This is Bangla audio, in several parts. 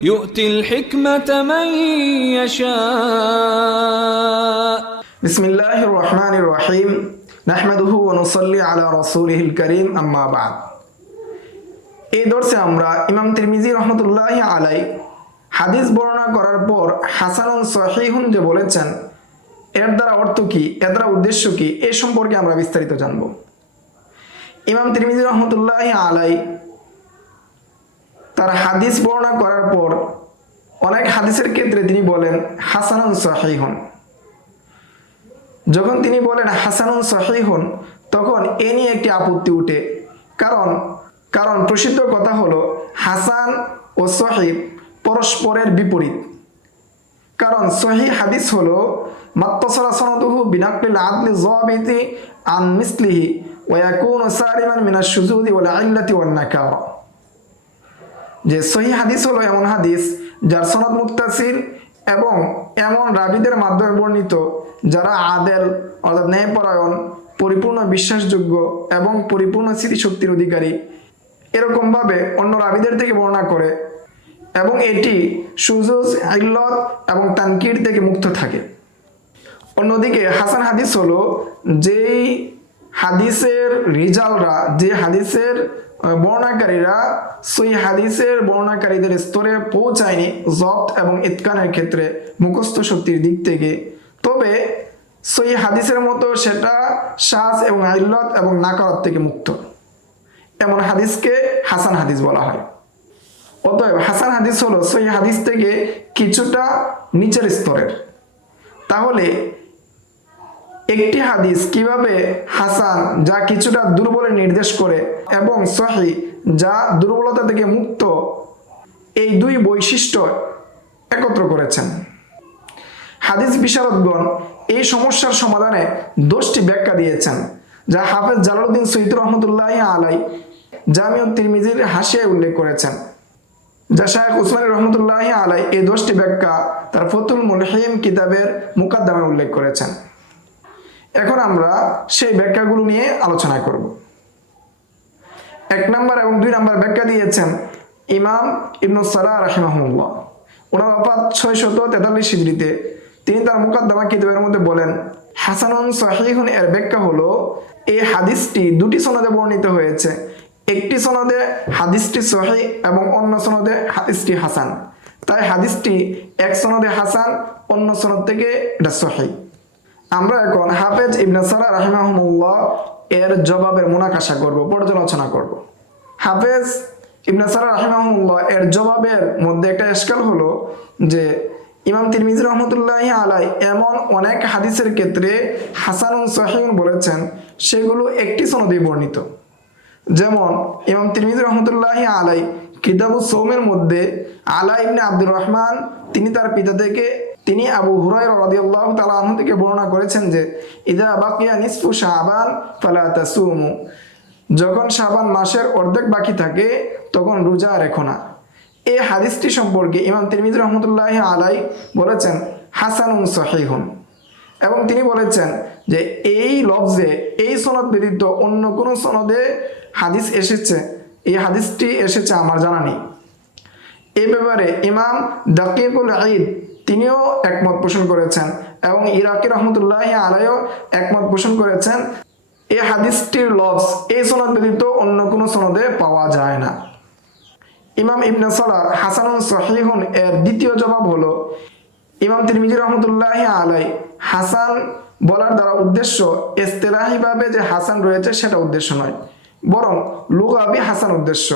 يؤتي الحكمة من يشاء بسم الله الرحمن الرحيم نحمده ونصلي على رسوله الكريم أما بعد এই দর্শে আমরা ইমাম তিরমিজি রহমতুল্লাহি আলাই হাদিস বর্ণনা করার পর হাসানুন সহিহুন যে বলেছেন এর দ্বারা অর্থ কি, এর দ্বারা উদ্দেশ্য কি, এই সম্পর্কে আমরা বিস্তারিত জানব। ইমাম তিরমিজি রহমতুল্লাহি আলাই তার হাদিস বর্ণনা করার পর অনেক হাদিসের ক্ষেত্রে তিনি বলেন হাসানুন সহিহুন। যখন তিনি বলেন হাসানুন সহিহুন তখন এ নিয়ে একটি আপত্তি উঠে, কারণ প্রসিদ্ধ কথা হলো হাসান ও সহিহ পরস্পরের বিপরীত। কারণ সহিহ হাদিস হলো মাত্তাসালা সনদুহু বিনাকলিল আদলি যাবিতি আন মিসলিহি ওয়া ইয়াকুনু সালিমান মিনাশ শুযুযি ওয়াল ইল্লাতি ওয়ান নাকারা। যে সহিহ হাদিস হলো এমন হাদিস যার সনদ মুত্তাসিল এবং এমন রাবীদের মাধ্যমে বর্ণিত যারা আদেল অর্থাৎ ন্যায়পরায়ণ, পরিপূর্ণ বিশ্বাসযোগ্য এবং পরিপূর্ণ স্মৃতিশক্তির অধিকারী, এরকমভাবে অন্য রাবীদের থেকে বর্ণনা করে এবং এটি শুযুজ, ইল্লত এবং তানকির থেকে মুক্ত থাকে। অন্যদিকে হাসান হাদিস হলো যেই হাদিসের রিজালরা, যে হাদিসের বর্ণাকারীরা সই হাদিসের বর্ণাকারীদের স্তরে পৌঁছায়নি জব্ত এবং ইতকানের ক্ষেত্রে মুখস্থ শক্তির দিক থেকে, তবে সই হাদিসের মতো সেটা শাজ এবং ইল্লত এবং নাকারত থেকে মুক্ত, এমন হাদিসকে হাসান হাদিস বলা হয়। অতএব হাসান হাদিস হলো সই হাদিস থেকে কিছুটা নিচের স্তরের। তাহলে একটি হাদিস কিভাবে হাসান, যা কিছুটা দুর্বলের নির্দেশ করে, এবং সহিহ যা দুর্বলতা থেকে মুক্ত, এই দুই বৈশিষ্ট্য একত্র করেছেন। হাদিস বিশারদগণ এই সমস্যার সমাধানে 10টি ব্যাখ্যা দিয়েছেন, যা হাফেজ জালালউদ্দিন সৈয়দ রহমতুল্লাহি আলাই জামিউত তিরমিজির হাশিয়ায় উল্লেখ করেছেন, যা শায়খ উসমানী রহমতুল্লাহি আলাই এই 10টি ব্যাখ্যা তার ফতুল মুলহিম কিতাবের মুকাদ্দামায় উল্লেখ করেছেন। এখন আমরা সেই ব্যাখ্যাগুলো নিয়ে আলোচনা করব। 1 নম্বর এবং 2 নম্বর ব্যাখ্যা দিয়েছেন ইমাম ইবনে সালাহ রাহিমাহুল্লাহ। ওনার ওফাত 643 হিজরিতে। তিনি তার মুকাদ্দামা কিতাবের মধ্যে বলেন হাসানুন সহিহুন এর ব্যাখ্যা হলো এই হাদিসটি 2টি সনদে বর্ণিত হয়েছে। একটি সনদে হাদিসটি সহিহ এবং অন্য সনদে হাদিসটি হাসান। তাই হাদিসটি এক সনদে হাসান, অন্য সনদ থেকে এটা সহিহ। আমরা এখন হাফেজ ইবনে সালাহ রাহিমাহুল্লাহ এর জবাবের মুনাকাশা করব, পর্যালোচনা করব। হাফেজ ইবনে সালাহ রাহিমাহুল্লাহ এর জবাবের মধ্যে একটা ইশকাল হলো যে ইমাম তিরমিজি রহমতুল্লাহি আলাই এমন অনেক হাদিসের ক্ষেত্রে হাসানুন সহিহুন বলেছেন, সেগুলো একটি সনদে বর্ণিত। যেমন ইমাম তিরমিজি রহমতুল্লাহি আলাই কিতাবুস সওমের মধ্যে আলা ইবনে আব্দুর রহমান তিনি তার পিতা থেকে তিনি আবু হুরায়রা রাদিয়াল্লাহু তাআলা আনহু থেকে বর্ণনা করেছেন যে ইযা বাকিয়া নিসফু শাবান ফালা তাসুমু, যখন শাবান মাসের অর্ধেক বাকি থাকে তখন রোজা রেখো না। এই হাদিসটি সম্পর্কে ইমাম তিরমিজি রহমতুল্লাহি আলাই বলেছেন হাসানুন সহিহুন, এবং তিনি বলেছেন যে এই লফজে এই সনদ ব্যতীত অন্য কোন সনদে হাদিস এসেছে, এই হাদিসটি এসেছে আমার জানা নেই। এই ব্যাপারে ইমাম দাকিকুল ঈদ তিনিও একমত পোষণ করেছেন এবং ইরাকি রহমতুল্লাহি আলাইও একমত পোষণ করেছেন এই হাদিসটির লফজ এই সনদ ব্যতীত অন্য কোনো সনদে পাওয়া যায় না। ইমাম ইবনে সালাহ হাসানুন সহিহুন এর দ্বিতীয় জবাব হলো ইমাম তিরমিজি রহমতুল্লাহি আলাই হাসান বলার দ্বারা উদ্দেশ্য ইসতিলাহিভাবে যে হাসান রয়েছে সেটা উদ্দেশ্য নয়, বরং লুগাবি হাসান উদ্দেশ্য।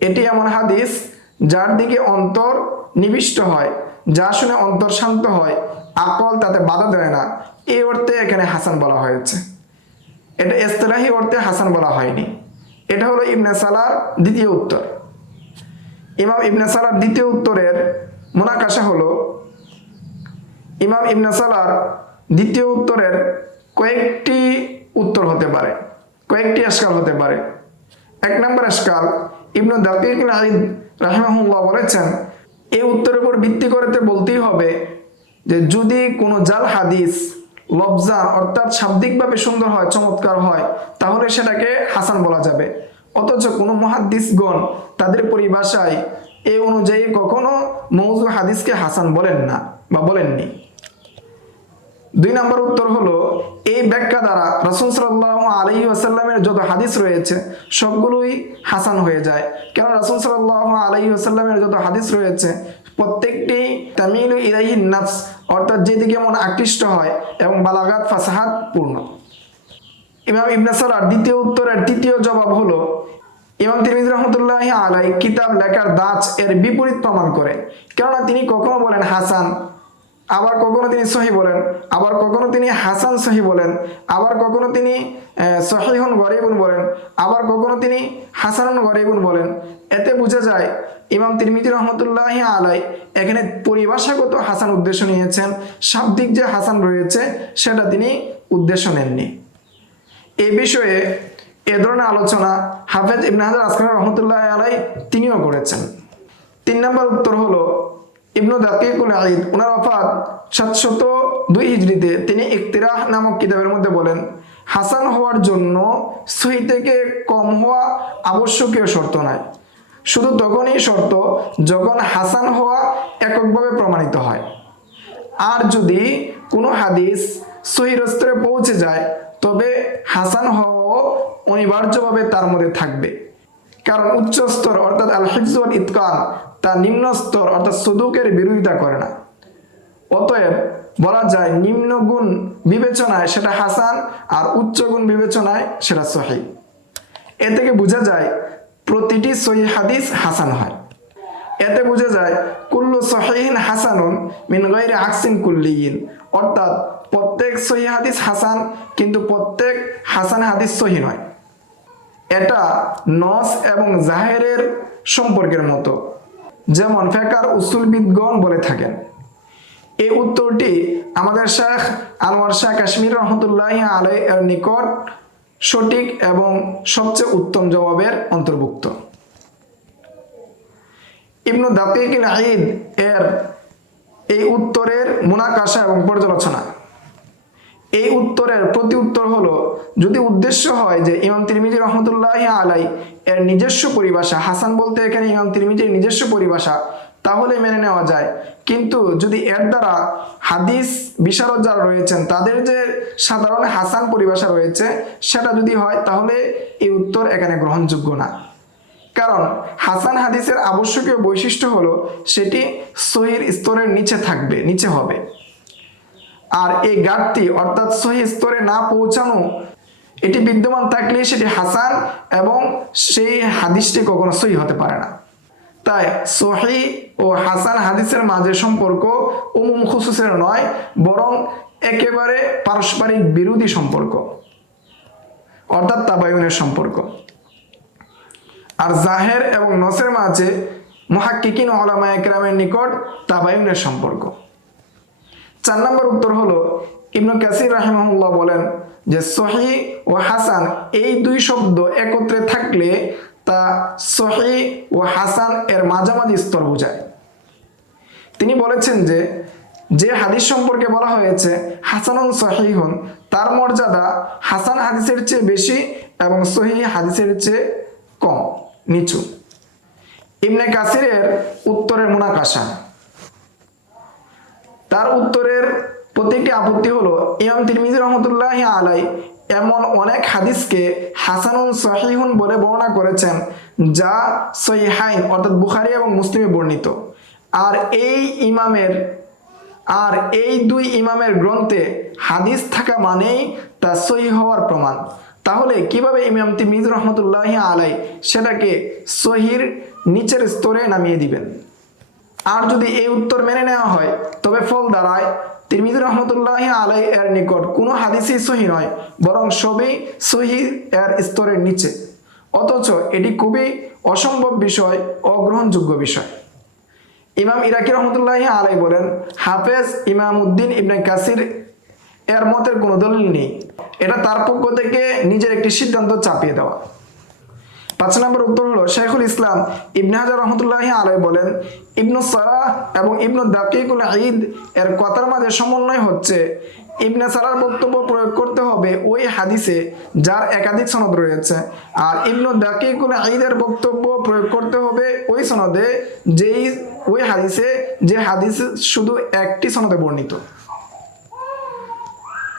এটি এমন হাদিস যার দিকে অন্তর নিবিষ্ট হয়, যা শুনে অন্তর শান্ত হয়, আকল তাতে বাধা দেয় না, এই অর্থে এখানে হাসান বলা হয়েছে। এটা ইসতিলাহি অর্থে হাসান বলা হয়নি। এটা হলো ইবনে সালাহর দ্বিতীয় উত্তর। ইমাম ইবনে সালাহর দ্বিতীয় উত্তরের মুনাকাশা হলো ইমাম ইবনে সালাহর দ্বিতীয় উত্তরের কয়েকটি উত্তর হতে পারে, কয়েকটি ইশকাল হতে পারে। 1 নম্বর ইশকাল, ইবনে দাকিকুল ঈদ রাহিমাহুল্লাহ বলেছেন এই উত্তরের উপর ভিত্তি করে বলতেই হবে যে যদি কোনো জাল হাদিস লফজান অর্থাৎ শাব্দিকভাবে সুন্দর হয়, চমৎকার হয়, তাহলে সেটাকে হাসান বলা যাবে। অথচ কোনো মুহাদ্দিসগণ তাদের পরিভাষায় এই অনুযায়ী কখনো মৌজু হাদিসকে হাসান বলেন না বা বলেননি। 2 নম্বর উত্তর হলো, এই ব্যাখ্যা দ্বারা রাসূল সাল্লাল্লাহু আলাইহি ওয়াসাল্লামের যত হাদিস রয়েছে সবগুলোই হাসান হয়ে যায়। কারণ রাসূল সাল্লাল্লাহু আলাইহি ওয়াসাল্লামের যত হাদিস রয়েছে প্রত্যেকটি তামিলু ইলাইহি নাফস, অর্থাৎ যেদিকে মন আকৃষ্ট হয় এবং বালাগাত ফাসাহাত পূর্ণ। ইমাম ইবনে সালাহ দ্বিতীয় উত্তরের তৃতীয় জবাব হলো, ইমাম তিরমিজি রাহমাতুল্লাহি আলাইহি কিতাব লেখার দাঁত এর বিপরীত প্রমাণ করে। কেননা তিনি কখনো বলেন হাসান, আবার কখনো তিনি সহি বলেন, আবার কখনো তিনি হাসান সহি বলেন, আবার কখনো তিনি সহিহুন গরীবুন বলেন, আবার কখনো তিনি হাসানুন গরীবুন বলেন। এতে বোঝা যায় ইমাম তিরমিজি রাহমাতুল্লাহি আলাইহি এখানে পরিভাষাগত হাসান উদ্দেশ্য নিয়েছেন, শাব্দিক যে হাসান রয়েছে সেটা তিনি উদ্দেশ্য নেননি। এই বিষয়ে এ ধরনের আলোচনা হাফেজ ইবনে হাজার আসকালানি রাহমাতুল্লাহি আলাইহি তিনিও করেছেন। 3 নম্বর উত্তর হলো, ইবনু দাকিকুল ঈদ ওনার ওফাত 702 হিজরিতে, তিনি ইকতিরাহ নামক কিতাবের মধ্যে বলেন, হাসান হওয়ার জন্য সহি থেকে কম হওয়া আবশ্যকীয় শর্ত নয়, শুধু তখনই শর্ত যখন হাসান হওয়া এককভাবে প্রমাণিত হয়। আর যদি কোনো হাদিস সহির স্তরে পৌঁছে যায় তবে হাসান হওয়াও অনিবার্যভাবে তার মধ্যে থাকবে। কারণ উচ্চ স্তর অর্থাৎ আল হিফজ ওয়াল ইতকান তা নিম্ন স্তর অর্থাৎ সুদুকের বিরোধিতা করে না। অতএব বলা যায় নিম্ন গুণ বিবেচনায় সেটা হাসান আর উচ্চ গুণ বিবেচনায় সেটা সহিহ। এ থেকে বোঝা যায় প্রতিটি সহিহ হাদিস হাসান হয়। এতে বোঝা যায় কুল্লু সহিহিন হাসানুন মিন গায়রি আকসিন কুল্লিয়িন, অর্থাৎ প্রত্যেক সহিহ হাদিস হাসান কিন্তু প্রত্যেক হাসান হাদিস সহিহ নয়। এটা নস এবং জাহেরের সম্পর্কের মতো, যেমন ফিকহার উসুলবিদগণ বলে থাকেন। এই উত্তরটি আমাদের শেখ আনোয়ার শাহ কাশ্মীর রহমতুল্লাহি আলাইহি এর নিকট সঠিক এবং সবচেয়ে উত্তম জবাবের অন্তর্ভুক্ত। ইবনু দাকিকুল ঈদ এর এই উত্তরের মুনাকাশা এবং পর্যালোচনা। এই উত্তরের প্রতি উত্তর হলো, যদি উদ্দেশ্য হয় যে ইমাম তিরমিজি রহমতুল্লাহি আলাইহি এর নিজস্ব পরিভাষা, হাসান বলতে এখানে ইমাম তিরমিজির নিজস্ব পরিভাষা, তাহলে মেনে নেওয়া যায়। কিন্তু যদি এর দ্বারা হাদিস বিশারদ যারা রয়েছেন তাদের যে সাধারণ হাসান পরিভাষা রয়েছে সেটা যদি হয় তাহলে এই উত্তর এখানে গ্রহণযোগ্য না। কারণ হাসান হাদিসের আবশ্যকীয় বৈশিষ্ট্য হলো সেটি সহির স্তরের নিচে থাকবে, নিচে হবে। আর এই ঘাটতি অর্থাৎ সহিহ স্তরে না পৌঁছানো এটি বিদ্যমান থাকলে সেটি হাসান এবং সেই হাদিসটি কখনো সহিহ হতে পারে না। তাই সহিহ ও হাসান হাদিসের মাঝে সম্পর্ক উমুম খুসুসের নয়, বরং একেবারে পারস্পরিক বিরোধী সম্পর্ক, অর্থাৎ তাবায়ুনের সম্পর্ক। আর জাহের এবং নসের মাঝে মুহাক্কিকিন ও উলামায়ে কেরামের নিকট তাবায়ুনের সম্পর্ক। 4 নম্বর উত্তর হলো, ইবনে কাসির রাহিমাহুল্লাহ বলেন যে সহিহ ও হাসান এই দুই শব্দ একত্রে থাকলে তা সহিহ ও হাসান এর মাঝামাঝি স্তর বোঝায়। তিনি বলেছেন যে যে হাদিস সম্পর্কে বলা হয়েছে হাসানুন সহিহুন, তার মর্যাদা হাসান হাদিসের চেয়ে বেশি এবং সহিহ হাদিসের চেয়ে কম, নিচু। ইবনে কাসিরের উত্তরের মুনাকাশা। তার উত্তরের প্রত্যেকটি আপত্তি হলো, ইমাম তিরমিজি রহমতুল্লাহি আলাইহি এমন অনেক হাদিসকে হাসানুন সহিহুন বলে বর্ণনা করেছেন যা সহিহাইন অর্থাৎ বুখারী এবং মুসলিমে বর্ণিত। আর এই দুই ইমামের গ্রন্থে হাদিস থাকা মানেই তা সহিহ হওয়ার প্রমাণ। তাহলে কিভাবে ইমাম তিরমিজি রহমতুল্লাহি আলাইহি সেটাকে সহিহর নিচের স্তরে নামিয়ে দিবেন? আর যদি এই উত্তর মেনে নেওয়া হয় তবে ফল দাঁড়ায় তিরমিজি রহমতুল্লাহি আলাইহি এর নিকট কোনো হাদিসই সহিহ নয়, বরং সবই সহিহ এর স্তরের নিচে। অথচ এটি খুবই অসম্ভব বিষয়, অগ্রহণযোগ্য বিষয়। ইমাম ইরাকি রহমতুল্লাহি আলাইহি বলেন, হাফেজ ইমামউদ্দিন ইবনে কাসির এর মতের কোনো দলিল নেই, এটা তার পক্ষ থেকে নিজের একটি সিদ্ধান্ত চাপিয়ে দেওয়া। 5 নম্বর উত্তর হলো, শাইখুল ইসলাম ইবনে হাজার রহমতুল্লাহি আলাইহি বলেন, ইবনু সালাহ এবং ইবনু দাকিকুল ঈদ এর কথার মাঝে সমন্বয় হচ্ছে ইবনে সালার বক্তব্য প্রয়োগ করতে হবে ওই হাদিসে যার একাধিক সনদ রয়েছে, আর ইবনু দাকিকুল ঈদের বক্তব্য প্রয়োগ করতে হবে ওই সনদে ওই হাদিসে যে হাদিস শুধু একটি সনদে বর্ণিত।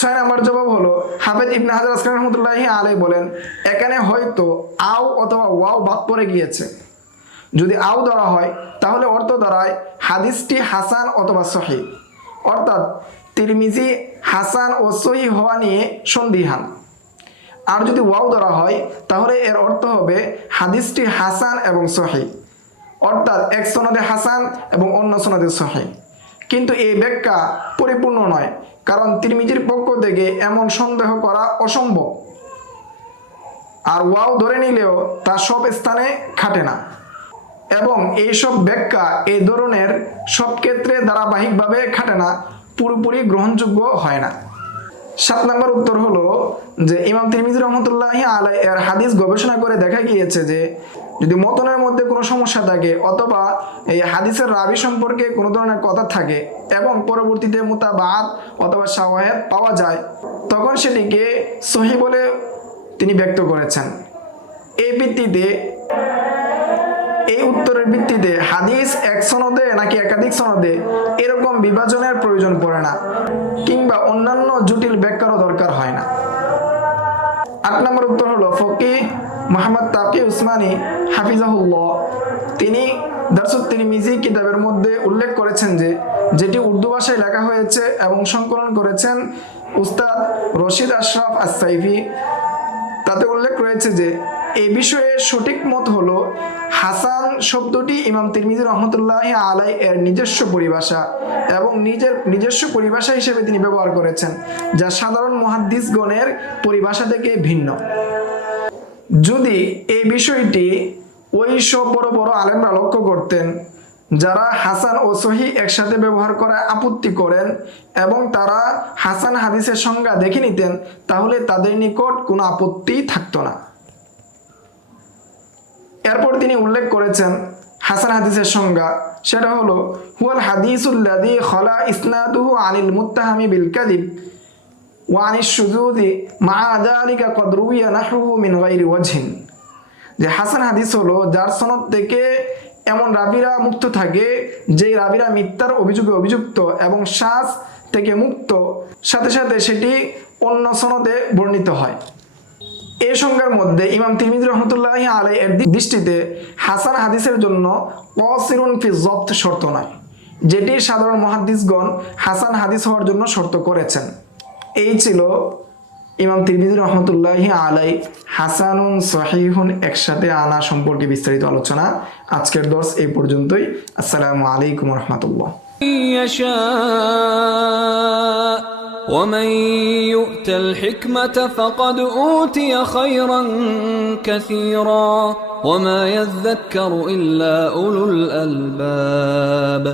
6 নম্বর জবাব হলো হাফেজ ইবনে হাজার আসকালানি রাহমাতুল্লাহি আলাইহি বলেন, এখানে হয়তো আও অথবা ওয়াও বাদ পড়ে গিয়েছে। যদি আও ধরা হয় তাহলে অর্থ দাঁড়ায় হাদিসটি হাসান অথবা সহিহ, অর্থাৎ তিরমিজি হাসান ও সহিহ হওয়া নিয়ে সন্দিহান। আর যদি ওয়াও ধরা হয় তাহলে এর অর্থ হবে হাদিসটি হাসান এবং সহিহ, অর্থাৎ এক সনদে হাসান এবং অন্য সনদে সহিহ। কিন্তু এই ব্যাখ্যা পরিপূর্ণ নয়, কারণ তিরমিজির পক্ষ থেকে এমন সন্দেহ করা অসম্ভব। আর ওয়াও ধরে নিলেও তা সব স্থানে খাটে না, এবং এইসব ব্যাখ্যা এই ধরনের সব ক্ষেত্রে ধারাবাহিকভাবে খাটে না, পুরোপুরি গ্রহণযোগ্য হয় না। 7 নম্বর উত্তর হলো যে ইমাম তিরমিজি রহমতুল্লাহি আলাইহি এর হাদিস গবেষণা করে দেখা গিয়েছে যে যদি মতনের মধ্যে কোনো সমস্যা থাকে অথবা এই হাদিসের রাবি সম্পর্কে কোনো ধরনের কথা থাকে এবং পরবর্তীতে মুতাবাআত অথবা শাওয়াহিদ পাওয়া যায়, তখন সেটিকে সহিহ বলে তিনি ব্যক্ত করেছেন। এই উত্তরের ভিত্তিতে হাদিস এক সনদে নাকি একাধিক সনদে এরকম বিভাজনের প্রয়োজন পড়ে না, কিংবা অন্যান্য জটিল ব্যাখ্যারও দরকার হয় না। 8 নম্বর উত্তর হলো ফকিহ মুহাম্মদ তাকি উসমানী হাফিজাহুল্লাহ তিনি দারসুত তিরমিজি কিতাবের মধ্যে উল্লেখ করেছেন যে যেটি উর্দু ভাষায় লেখা হয়েছে এবং সংকলন করেছেন উস্তাদ রশিদ আশরাফ আস-সাইফি, তাতে উল্লেখ রয়েছে যে এই বিষয়ে সঠিক মত হলো হাসান শব্দটি ইমাম তিরমিজি রহমতুল্লাহি আলাইহি এর নিজস্ব পরিভাষা এবং নিজস্ব পরিভাষা হিসেবে তিনি ব্যবহার করেছেন, যা সাধারণ মুহাদ্দিসগণের পরিভাষা থেকে ভিন্ন। যদি এই বিষয়টি ওই সব বড় বড় আলেমরা লক্ষ্য করতেন যারা হাসান ও সহিহ একসাথে ব্যবহার করায় আপত্তি করেন এবং তারা হাসান হাদিসের সংজ্ঞা দেখে নিতেন, তাহলে তাদের নিকট কোনো আপত্তি থাকতো না। এরপর তিনি উল্লেখ করেছেন হাসান হাদিসের সংজ্ঞা, সেটা হলো হুয়াল হাদিসুল্লাযী খালা ইসনাদুহু আনিল মুত্তাহামি বিল কাযিব ওয়া আনিশ শুযুযি মা যালিকা ক্বাদ রুইয়া নাহরুহু মিন গায়রি ওয়াজহিন। যে হাসান হাদিস হলো যার সনদ থেকে এমন রাবিরা মুক্ত থাকে যেই রাবিরা মিথ্যার অভিযোগে অভিযুক্ত এবং শায থেকে মুক্ত, সাথে সাথে সেটি অন্য সনদে বর্ণিত হয়। এই সংজ্ঞার মধ্যে ইমাম তিরমিজি রহমতুল্লাহি আলাইহি এর দৃষ্টিতে হাসান হাদিসের জন্য কাসিরুন ফি যবত শর্ত নয়, যেটি সাধারণ মুহাদ্দিসগণ হাসান হাদিস হওয়ার জন্য শর্ত করেছেন। এই ছিল ইমাম তিরমিজি রহমতুল্লাহি আলাইহি হাসানুন সহিহুন একসাথে আনা সম্পর্কে বিস্তারিত আলোচনা। আজকের দর্স এই পর্যন্তই। আসসালামু আলাইকুম ওয়া রাহমাতুল্লাহ। ومن يؤت الحكمة فقد أوتي خيرا كثيرا وما يذكر إلا أولو الألباب